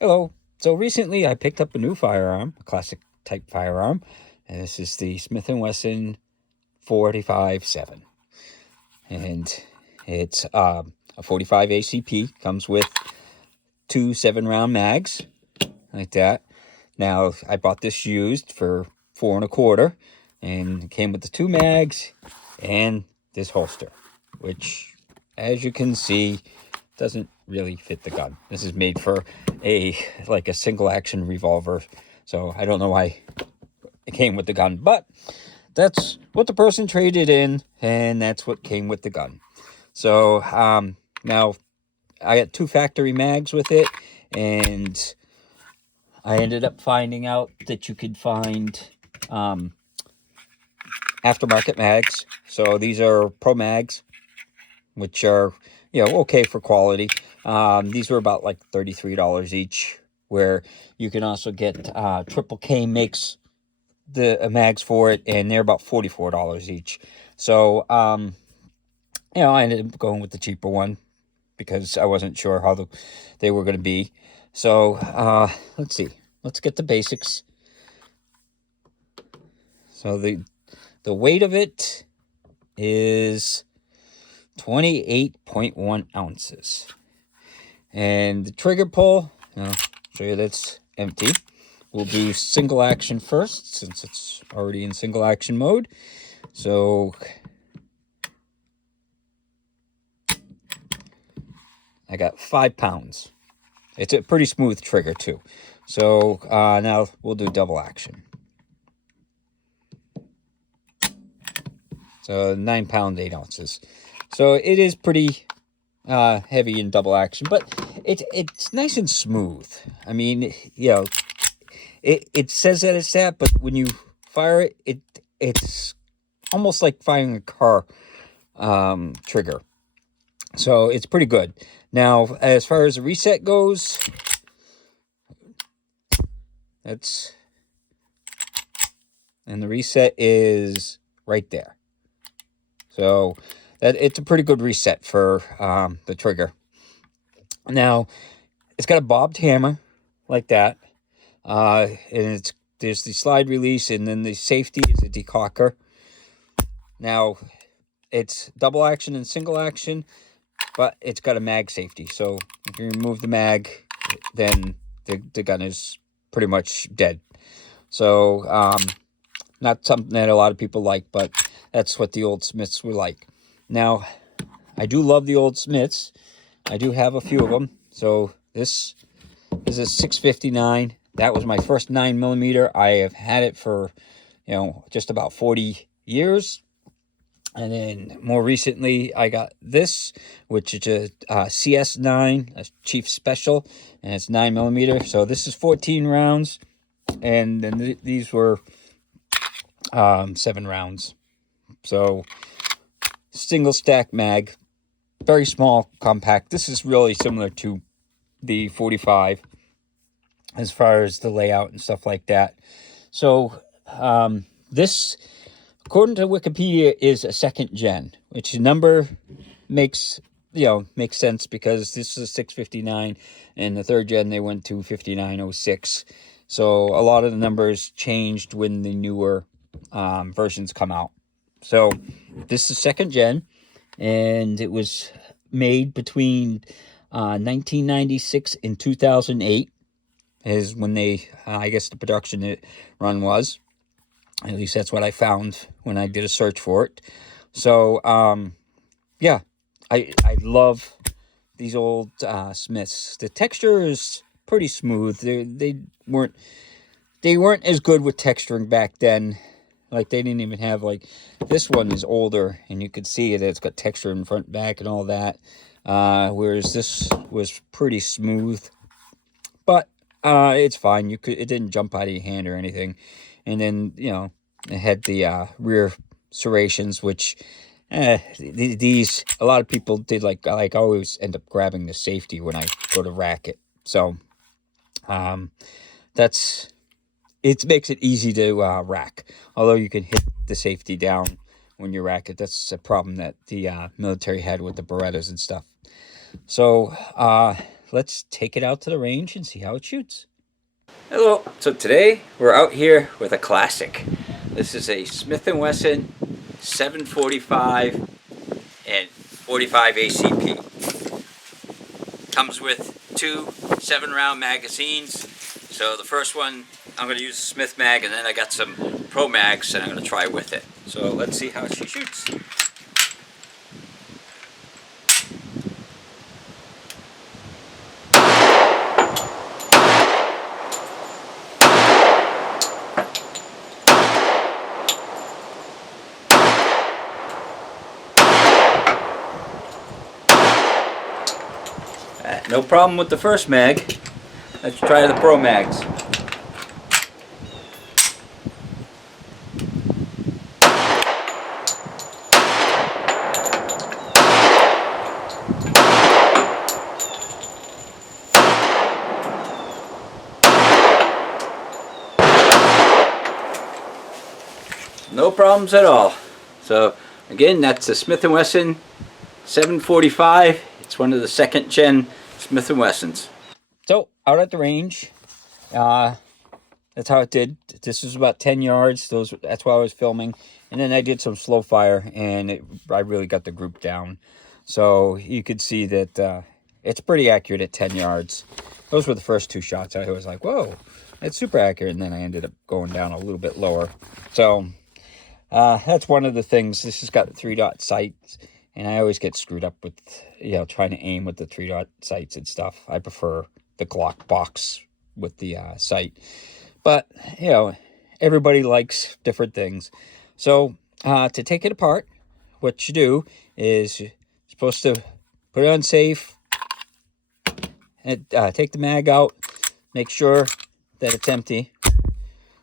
Hello. So recently I picked up a new firearm, a classic type firearm, and this is the Smith Wesson 45-7. And it's a 45 ACP, comes with two 7-round mags, like that. Now, I bought this used for 4 and a quarter, and it came with the two mags and this holster, which, as you can see, doesn't really fit the gun. This is made for a single action revolver, so I don't know why it came with the gun, but that's what the person traded in, and that's what came with the gun. So now I got two factory mags with it, and I ended up finding out that you could find aftermarket mags. So these are Pro Mags, which are okay for quality. These were about like $33 each, where you can also get Triple K makes the mags for it, and they're about $44 each. So I ended up going with the cheaper one because I wasn't sure how they were going to be. So let's see. Let's get the basics. So the weight of it is 28.1 ounces. And the trigger pull, I'll show you that's empty. We'll do single action first, since it's already in single action mode. So I got 5 pounds. It's a pretty smooth trigger too. So now we'll do double action. So 9 pounds, 8 ounces. So it is pretty heavy in double action, but it's nice and smooth. I mean, it says that it's that, but when you fire it, it's almost like firing a car trigger. So it's pretty good. Now, as far as the reset goes, and the reset is right there. So it's a pretty good reset for the trigger. Now, it's got a bobbed hammer like that, and there's the slide release, and then the safety is a decocker. Now, it's double action and single action, but it's got a mag safety. So if you remove the mag, then the gun is pretty much dead. So not something that a lot of people like, but that's what the old Smiths were like. Now, I do love the old Smiths. I do have a few of them. So this is a 659. That was my first 9mm. I have had it for, just about 40 years. And then more recently, I got this, which is a CS9, a Chief Special, and it's 9mm. So this is 14 rounds, and then these were 7 rounds. So single stack mag, very small, compact. This is really similar to the 45 as far as the layout and stuff like that. So this, according to Wikipedia, is a second gen, which number makes sense, because this is a 659, and the third gen they went to 5906. So a lot of the numbers changed when the newer versions come out. So this is second gen, and it was made between 1996 and 2008 is when they, I guess the production run was. At least that's what I found when I did a search for it. So, yeah, I love these old Smiths. The texture is pretty smooth. They weren't as good with texturing back then. Like, they didn't even have, this one is older, and you could see it. It's got texture in front and back and all that. Whereas this was pretty smooth. But it's fine. It didn't jump out of your hand or anything. And then, it had the rear serrations, which these, a lot of people did I always end up grabbing the safety when I go to rack it. So it makes it easy to rack, although you can hit the safety down when you rack it. That's a problem that the military had with the Berettas and stuff. So let's take it out to the range and see how it shoots. Hello. So today we're out here with a classic. This is a Smith Wesson 745 and 45 ACP. Comes with two 7-round magazines. So the first one, I'm going to use Smith mag, and then I got some Pro mags that I'm going to try with it. So let's see how she shoots. No problem with the first mag. Let's try the Pro mags. No problems at all. So again, that's the Smith & Wesson 745. It's one of the 2nd gen Smith & Wessons. So out at the range, that's how it did. This was about 10 yards. That's why I was filming. And then I did some slow fire, and I really got the group down. So you could see that it's pretty accurate at 10 yards. Those were the first 2 shots. I was like, whoa, it's super accurate. And then I ended up going down a little bit lower. So that's one of the things. This has got 3-dot sights. And I always get screwed up with, trying to aim with the 3-dot sights and stuff. I prefer the Glock box with the sight. But, everybody likes different things. So, to take it apart, what you do is you're supposed to put it on safe, and take the mag out, make sure that it's empty.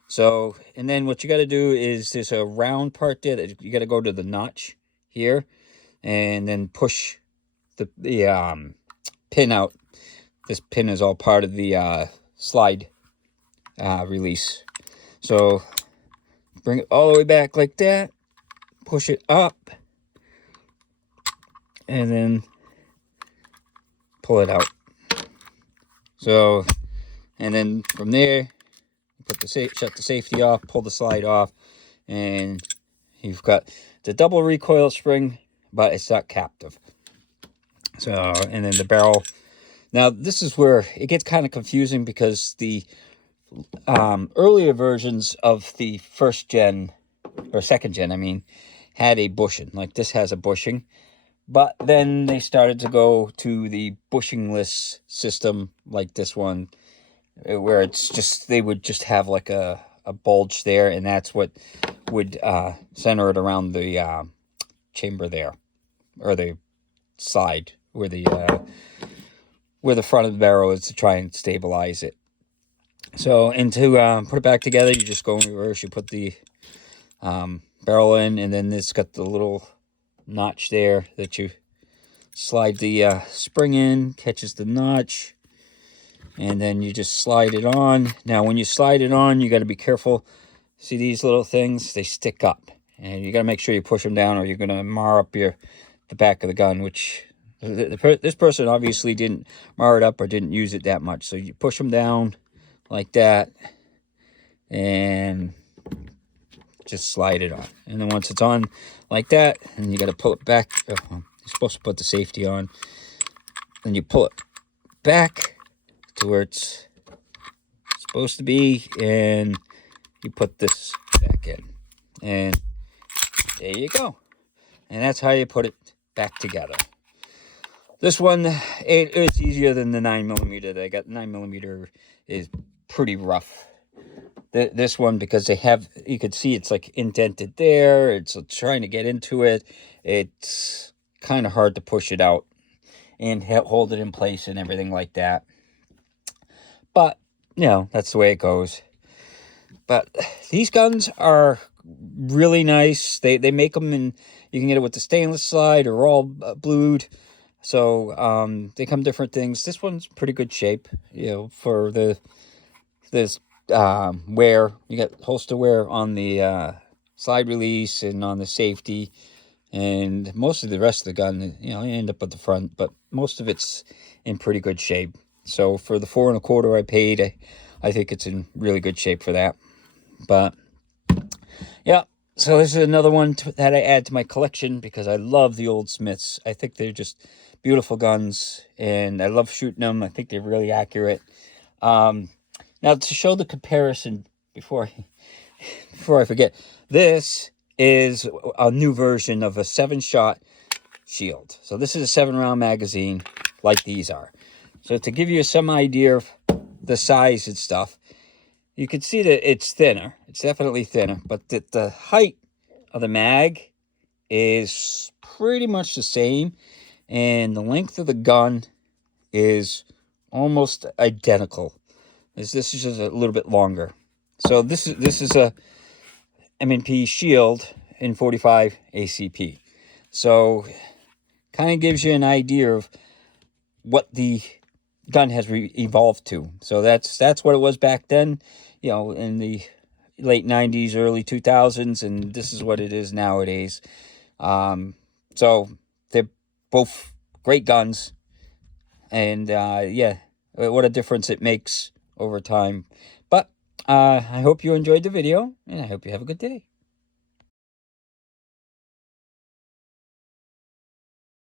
So, and then what you got to do is there's a round part there that you got to go to the notch here, and then push the pin out. This pin is all part of the slide release. So bring it all the way back like that, push it up, and then pull it out. So, and then from there, shut the safety off, pull the slide off, and you've got the double recoil spring, but it's not captive. So, and then the barrel. Now, this is where it gets kind of confusing, because the earlier versions of the 1st gen, or 2nd gen, had a bushing. Like this has a bushing. But then they started to go to the bushingless system, like this one, where it's just, they would just have like a bulge there, and that's what would center it around the chamber there, or the side where the front of the barrel is, to try and stabilize it. So, and to put it back together, you just go in reverse. You put the barrel in, and then it's got the little notch there that you slide the spring in, catches the notch, and then you just slide it on. Now, when you slide it on, you got to be careful. See these little things? They stick up, and you got to make sure you push them down, or you're going to mar up the back of the gun, which this person obviously didn't mar it up or didn't use it that much. So you push them down like that, and just slide it on. And then once it's on like that, and you got to pull it back. You're supposed to put the safety on. Then you pull it back to where it's supposed to be, and you put this back in. And there you go. And that's how you put it back together. This one, it's easier than the 9mm that I got. 9mm is pretty rough. This one, because you could see it's like indented there. It's trying to get into it. It's kind of hard to push it out and hold it in place and everything like that. But, that's the way it goes. But these guns are really nice. They make them in, you can get it with the stainless slide or all blued. So they come different things. This one's pretty good shape, for this wear. You got holster wear on the slide release and on the safety, and most of the rest of the gun, you end up at the front, but most of it's in pretty good shape. So for the 4 1/4 I paid, I think it's in really good shape for that. But yeah, so this is another one that I add to my collection because I love the old Smiths. I think they're just beautiful guns, and I love shooting them. I think they're really accurate. Now, to show the comparison before I forget, this is a new version of a 7-shot shield. So this is a 7-round magazine like these are. So to give you some idea of the size and stuff, you can see that it's thinner. It's definitely thinner, but the height of the mag is pretty much the same, and the length of the gun is almost identical. This is just a little bit longer. So this is a M&P Shield in 45 ACP. So kind of gives you an idea of what the gun has evolved to. So that's what it was back then, you know, in the late 90s, early 2000s, and this is what it is nowadays. So they're both great guns, and yeah, what a difference it makes over time. But I hope you enjoyed the video, and I hope you have a good day.